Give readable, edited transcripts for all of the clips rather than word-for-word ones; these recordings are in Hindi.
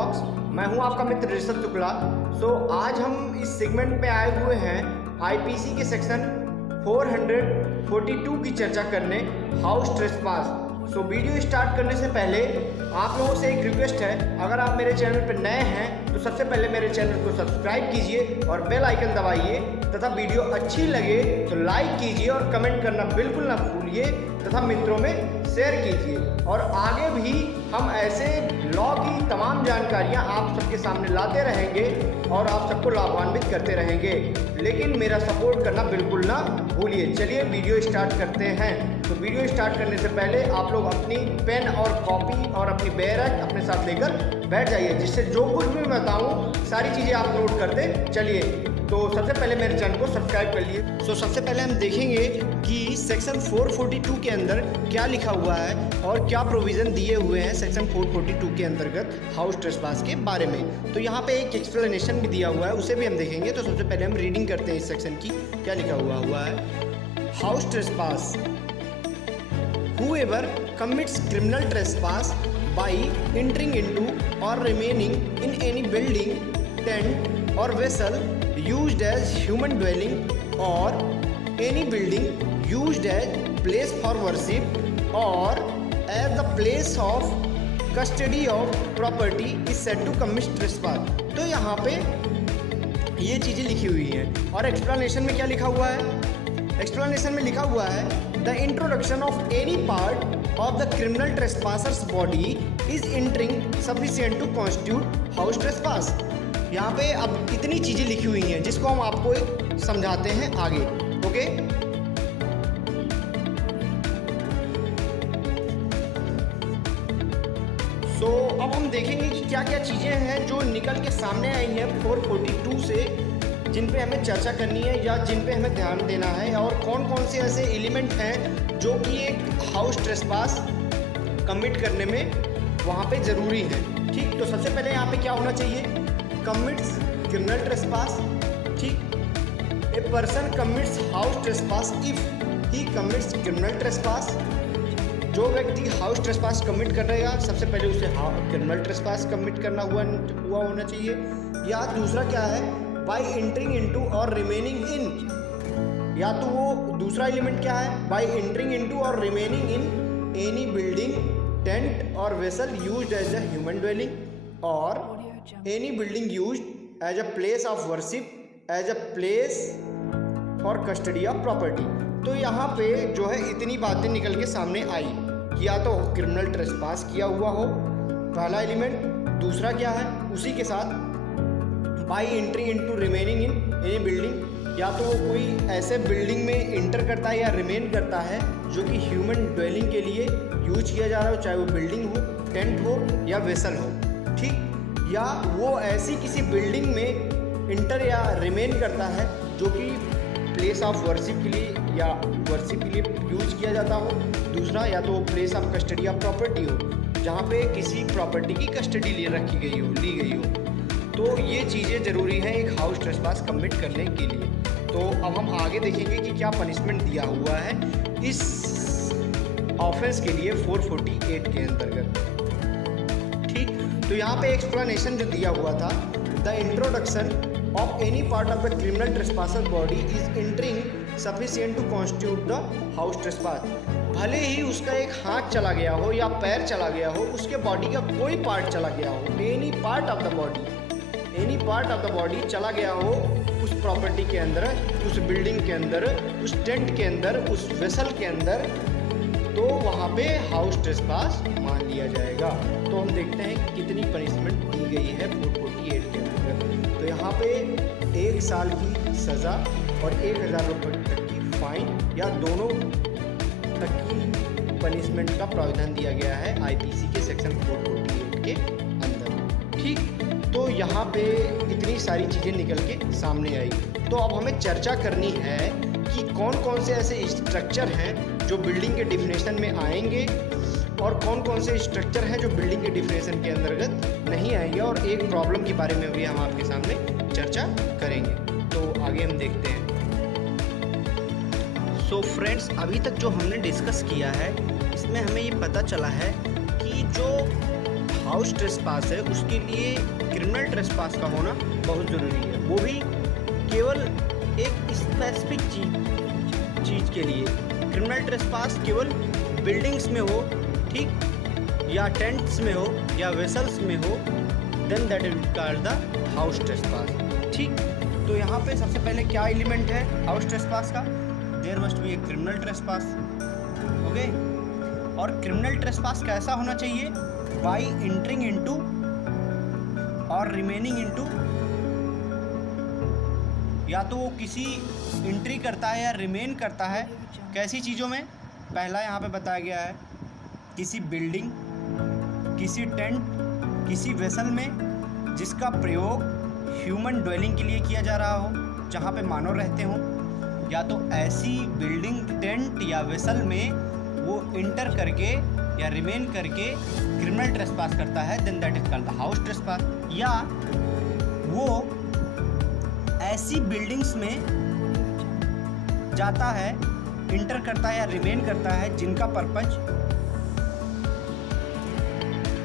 टॉक्स। मैं हूं आपका मित्र ऋषभ शुक्ला। आज हम इस सेगमेंट में आए हुए हैं आईपीसी के सेक्शन 442 की चर्चा करने, हाउस ट्रेसपास। वीडियो स्टार्ट करने से पहले आप लोगों से एक रिक्वेस्ट है, अगर आप मेरे चैनल पर नए हैं तो सबसे पहले मेरे चैनल को सब्सक्राइब कीजिए और बेल आइकन दबाइए तथा वीडियो अच्छी लगे तो लाइक कीजिए और कमेंट करना बिल्कुल ना भूलिए तथा मित्रों में शेयर कीजिए। और आगे भी हम ऐसे लॉ की तमाम जानकारियां आप सबके सामने लाते रहेंगे और आप सबको लाभान्वित करते रहेंगे, लेकिन मेरा सपोर्ट करना बिल्कुल ना भूलिए। चलिए वीडियो स्टार्ट करते हैं। वीडियो स्टार्ट करने से पहले आप लोग अपनी पेन और कॉपी और अपनी बैरक अपने साथ लेकर बैठ जाइए, जिससे जो कुछ भी मैं बताऊँ सारी चीज़ें आप नोट करते चलिए। सबसे पहले मेरे चैनल को सब्सक्राइब कर लिए। सबसे पहले हम देखेंगे कि सेक्शन 442 के अंदर क्या लिखा हुआ है और क्या प्रोविज़न दिए हुए हैं सेक्शन 442 के अंतर्गत हाउस ट्रेसपास के बारे में। तो यहाँ पे एक एक्सप्लेनेशन भी दिया हुआ है, उसे भी हम देखेंगे। तो सबसे पहले हम रीडिंग करते हैं इस सेक्शन की, क्या लिखा हुआ है। House trespass, whoever commits criminal trespass by entering into or remaining in any building, tent or vessel used as human dwelling or any building used as place for worship or as the place of custody of property is said to commit trespass। तो यहाँ पे ये चीज़ें लिखी हुई हैं और एक्सप्लेनेशन में क्या लिखा हुआ है। एक्सप्लेनेशन में लिखा हुआ है, the introduction of any part of the criminal ट्रेसपासर्स body is entering sufficient to constitute house trespass. यहाँ पे अब इतनी चीज़ें लिखी हुई हैं जिसको हम आपको एक समझाते हैं आगे। ओके, अब हम देखेंगे कि क्या क्या चीज़ें हैं जो निकल के सामने आई हैं 442 से, जिन पे हमें चर्चा करनी है या जिन पे हमें ध्यान देना है, और कौन कौन से ऐसे एलिमेंट हैं जो कि एक हाउस ट्रेसपास कमिट करने में वहाँ पे ज़रूरी है। ठीक, तो सबसे पहले यहाँ पे क्या होना चाहिए, कमिट्स क्रिमिनल ट्रेसपास। ठीक, a person commits house trespass if he commits criminal trespass. जो व्यक्ति हाउस ट्रेसपास कमिट कर रहेगा सबसे पहले उसे क्रिमिनल ट्रेसपास कमिट करना हुआ होना चाहिए। या दूसरा क्या है, बाई एंटरिंग इनटू और रिमेनिंग इन। या तो वो दूसरा एलिमेंट क्या है, बाई एंटरिंग इनटू और remaining in any building, tent और vessel used as a human dwelling और any building used as a place of worship, as a place for custody of property. तो यहाँ पे जो है इतनी बातें निकल के सामने आई कि या तो क्रिमिनल ट्रेसपास किया हुआ हो, पहला एलिमेंट। दूसरा क्या है उसी के साथ, by entry into remaining in any building, या तो वो कोई ऐसे बिल्डिंग में इंटर करता है या रिमेन करता है जो कि ह्यूमन ड्वेलिंग के लिए यूज किया जा रहा हो, चाहे वो बिल्डिंग हो, टेंट हो या वेसल हो। ठीक, या वो ऐसी किसी बिल्डिंग में इंटर या रिमेन करता है जो कि प्लेस ऑफ वर्शिप के लिए या वर्शिप के लिए यूज किया जाता हो। दूसरा, या तो place of custody of property हो, जहाँ पे किसी प्रॉपर्टी की कस्टडी ली गई हो। तो ये चीज़ें ज़रूरी हैं एक हाउस ट्रेसपास कमिट करने के लिए। तो अब हम आगे देखेंगे कि क्या पनिशमेंट दिया हुआ है इस ऑफेंस के लिए 448 के अंतर्गत। ठीक, तो यहाँ पे एक्सप्लेनेशन जो दिया हुआ था, the introduction of any part of the criminal trespasser body is entering sufficient to constitute the house trespass। भले ही उसका एक हाथ चला गया हो या पैर चला गया हो, उसके बॉडी का कोई पार्ट चला गया हो, any part of the body चला गया हो उस प्रॉपर्टी के अंदर, उस बिल्डिंग के अंदर, उस टेंट के अंदर, उस वेसल के अंदर, तो वहाँ पे हाउस ट्रेसपास मान लिया जाएगा। तो हम देखते हैं कितनी पनिशमेंट दी गई है 448 के अंतर्गत। तो यहाँ पे 1 साल की सज़ा और 1000 रुपये तक की फाइन या दोनों तक की पनिशमेंट का प्रावधान दिया गया है आईपीसी के सेक्शन 448 के अंदर। ठीक, तो यहाँ पे इतनी सारी चीज़ें निकल के सामने आई। तो अब हमें चर्चा करनी है कि कौन कौन से ऐसे स्ट्रक्चर हैं जो बिल्डिंग के डिफिनेशन में आएंगे और कौन कौन से स्ट्रक्चर हैं जो बिल्डिंग के डिफिनेशन के अंतर्गत नहीं आएंगे, और एक प्रॉब्लम के बारे में भी हम आपके सामने चर्चा करेंगे। तो आगे हम देखते हैं। फ्रेंड्स, अभी तक जो हमने डिस्कस किया है इसमें हमें ये पता चला है कि जो हाउस ट्रेसपास है उसके लिए क्रिमिनल ट्रेसपास का होना बहुत ज़रूरी है, वो भी केवल एक स्पेसिफिक चीज़ के लिए। क्रिमिनल ट्रेसपास केवल बिल्डिंग्स में हो, ठीक, या टेंट्स में हो या वेसल्स में हो, then that is called the house trespass, ठीक। तो यहाँ पे सबसे पहले क्या एलिमेंट है हाउस ट्रेसपास का? There must be a criminal trespass, okay. और क्रिमिनल ट्रेसपास कैसा होना चाहिए? बाई एंटरिंग इनटू और रिमेनिंग इनटू, या तो वो किसी एंट्री करता है या रिमेन करता है कैसी चीज़ों में? पहला यहाँ पे बताया गया है किसी बिल्डिंग, किसी टेंट, किसी वेसल में जिसका प्रयोग ह्यूमन ड्वेलिंग के लिए किया जा रहा हो, जहाँ पे मानव रहते हों, या तो ऐसी बिल्डिंग, टेंट या वेसल में वो इंटर करके या रिमेन करके क्रिमिनल ट्रेसपास करता है, then that is called the house trespass. या वो ऐसी बिल्डिंग्स में जाता है, इंटर करता है या रिमेन करता है जिनका पर्पज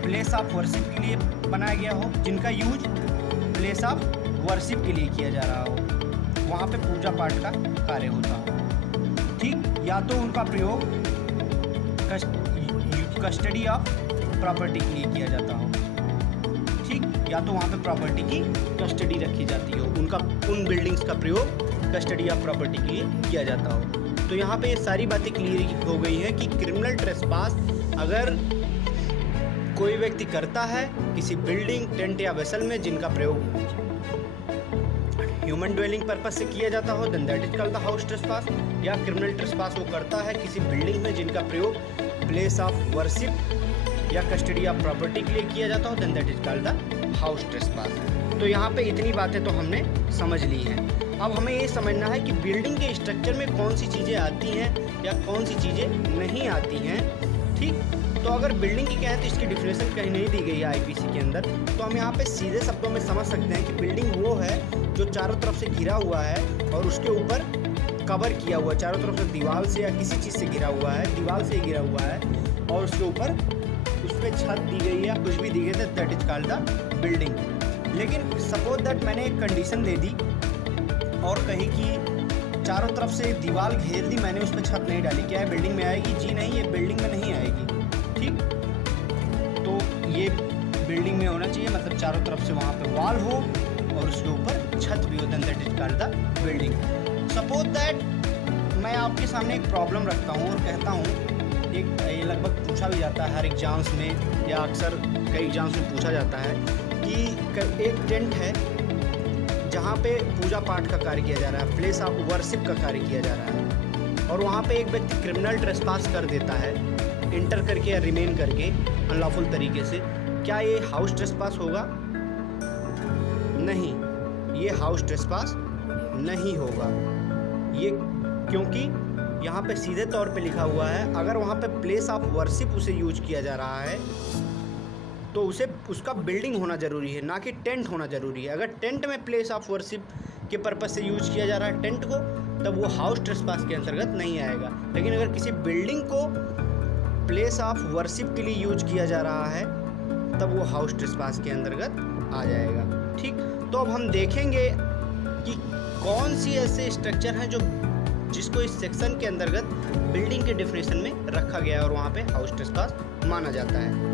प्लेस ऑफ वर्शिप के लिए बनाया गया हो, जिनका यूज प्लेस ऑफ वर्शिप के लिए किया जा रहा हो, वहाँ पे पूजा पाठ का कार्य होता हो, ठीक। या तो उनका प्रयोग कस्टडी ऑफ प्रॉपर्टी के लिए किया जाता हो, ठीक, या तो वहाँ पे प्रॉपर्टी की कस्टडी रखी जाती हो, उनका उन बिल्डिंग्स का प्रयोग कस्टडी ऑफ प्रॉपर्टी के लिए किया जाता हो। तो यहाँ पे ये सारी बातें क्लियर हो गई हैं कि क्रिमिनल ट्रेसपास अगर कोई व्यक्ति करता है किसी बिल्डिंग, टेंट या वेसल में जिनका प्रयोग ह्यूमन ड्वेलिंग पर्पस से किया जाता हो, then that is called the house trespass. या क्रिमिनल ट्रेसपास वो करता है किसी बिल्डिंग में जिनका प्रयोग प्लेस ऑफ वर्शिप या कस्टडी ऑफ प्रॉपर्टी के लिए किया जाता हो, then that is called the house trespass. तो यहाँ पे इतनी बातें तो हमने समझ ली हैं। अब हमें ये समझना है कि बिल्डिंग के स्ट्रक्चर में कौन सी चीज़ें आती हैं या कौन सी चीज़ें नहीं आती हैं, ठीक। तो अगर बिल्डिंग की कहें तो इसकी डिफिनेशन कहीं नहीं दी गई है आईपीसी के अंदर, तो हम यहाँ पे सीधे शब्दों में समझ सकते हैं कि बिल्डिंग वो है जो चारों तरफ से घिरा हुआ है और उसके ऊपर कवर किया हुआ है, चारों तरफ से दीवार से या किसी चीज़ से घिरा हुआ है, दीवार से घिरा हुआ है और उसके ऊपर उस पर छत दी गई है या कुछ भी दी गई है, that is called the building. लेकिन सपोज दैट मैंने एक कंडीशन दे दी और कही कि चारों तरफ से दीवार घेर दी, मैंने उस पर छत नहीं डाली, क्या है बिल्डिंग में आएगी? जी नहीं, ये बिल्डिंग में नहीं आएगी, ठीक। तो ये बिल्डिंग में होना चाहिए, मतलब चारों तरफ से वहाँ पे वॉल हो और उसके ऊपर छत भी हो, then that is called the building. Suppose that मैं आपके सामने एक प्रॉब्लम रखता हूँ और कहता हूँ, एक ये लगभग पूछा भी जाता है हर एग्जाम्स में या अक्सर कई एग्जाम्स में पूछा जाता है कि एक टेंट है जहाँ पे पूजा पाठ का कार्य किया जा रहा है, प्लेस ऑफ वर्शिप का कार्य किया जा रहा है, और वहाँ पे एक व्यक्ति क्रिमिनल ट्रेसपास कर देता है इंटर करके या रिमेन करके अनलॉफुल तरीके से, क्या ये हाउस ट्रेसपास होगा? नहीं, ये हाउस ट्रेसपास नहीं होगा। ये क्योंकि यहाँ पे सीधे तौर पे लिखा हुआ है अगर वहाँ पे प्लेस ऑफ वर्शिप उसे यूज किया जा रहा है तो उसे उसका बिल्डिंग होना ज़रूरी है, ना कि टेंट होना ज़रूरी है। अगर टेंट में प्लेस ऑफ वर्शिप के पर्पज़ से यूज किया जा रहा है टेंट को, तब वो हाउस ट्रेसपास के अंतर्गत नहीं आएगा। लेकिन अगर किसी बिल्डिंग को प्लेस ऑफ वर्शिप के लिए यूज किया जा रहा है तब वो हाउस ट्रेसपास के अंतर्गत आ जाएगा, ठीक। तो अब हम देखेंगे कि कौन सी ऐसे स्ट्रक्चर हैं जो जिसको इस सेक्शन के अंतर्गत बिल्डिंग के डेफिनेशन में रखा गया है और वहाँ पे हाउस ट्रेसपास माना जाता है।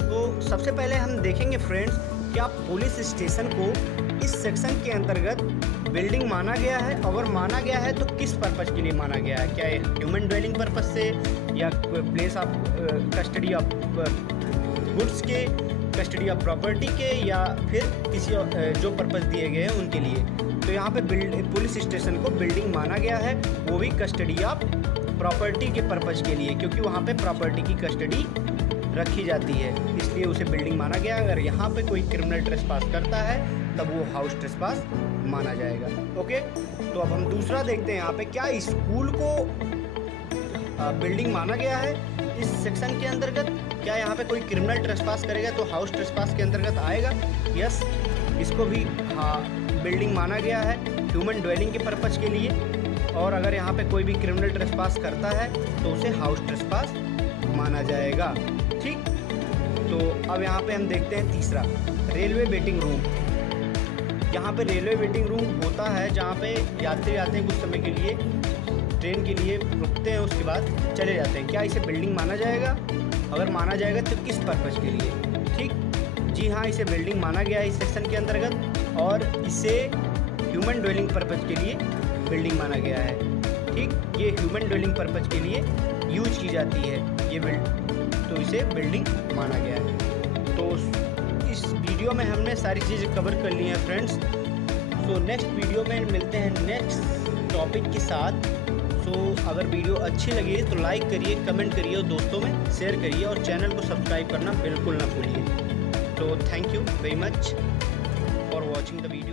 तो सबसे पहले हम देखेंगे फ्रेंड्स, क्या पुलिस स्टेशन को इस सेक्शन के अंतर्गत बिल्डिंग माना गया है? अगर माना गया है तो किस पर्पज़ के लिए माना गया है? क्या ह्यूमन ड्वेलिंग पर्पज़ से या place of custody of goods के, कस्टडी ऑफ प्रॉपर्टी के, या फिर किसी जो पर्पज़ दिए गए हैं उनके लिए? तो यहाँ पे पुलिस स्टेशन को बिल्डिंग माना गया है, वो भी कस्टडी ऑफ प्रॉपर्टी के पर्पज़ के लिए, क्योंकि वहाँ पे प्रॉपर्टी की कस्टडी रखी जाती है, इसलिए उसे बिल्डिंग माना गया। अगर यहाँ पे कोई क्रिमिनल ट्रेसपास करता है तब वो हाउस ट्रेसपास माना जाएगा, ओके। तो अब हम दूसरा देखते हैं, यहाँ पे क्या स्कूल को बिल्डिंग माना गया है इस सेक्शन के अंतर्गत? क्या यहाँ पे कोई क्रिमिनल ट्रेसपास करेगा तो हाउस ट्रेसपास के अंतर्गत आएगा? यस, इसको भी हाँ बिल्डिंग माना गया है ह्यूमन ड्वेलिंग के पर्पज़ के लिए, और अगर यहाँ पे कोई भी क्रिमिनल ट्रेसपास करता है तो उसे हाउस ट्रेसपास माना जाएगा। ठीक, तो अब यहाँ पे हम देखते हैं तीसरा, रेलवे वेटिंग रूम। यहाँ पे रेलवे वेटिंग रूम होता है जहाँ पे यात्री आते हैं कुछ समय के लिए, ट्रेन के लिए रुकते हैं, उसके बाद चले जाते हैं। क्या इसे बिल्डिंग माना जाएगा? अगर माना जाएगा तो किस पर्पज़ के लिए? ठीक, जी हाँ, इसे बिल्डिंग माना गया है इस सेक्शन के अंतर्गत, और इसे ह्यूमन ड्वेलिंग पर्पज़ के लिए बिल्डिंग माना गया है। ठीक, ये ह्यूमन ड्वेलिंग पर्पज़ के लिए यूज की जाती है ये तो इसे बिल्डिंग माना गया है। तो इस वीडियो में हमने सारी चीज़ें कवर कर ली हैं फ्रेंड्स। सो नेक्स्ट वीडियो में मिलते हैं नेक्स्ट टॉपिक के साथ। सो अगर वीडियो अच्छी लगी तो लाइक करिए, कमेंट करिए और दोस्तों में शेयर करिए, और चैनल को सब्सक्राइब करना बिल्कुल ना भूलिए। तो thank you very much for watching the video.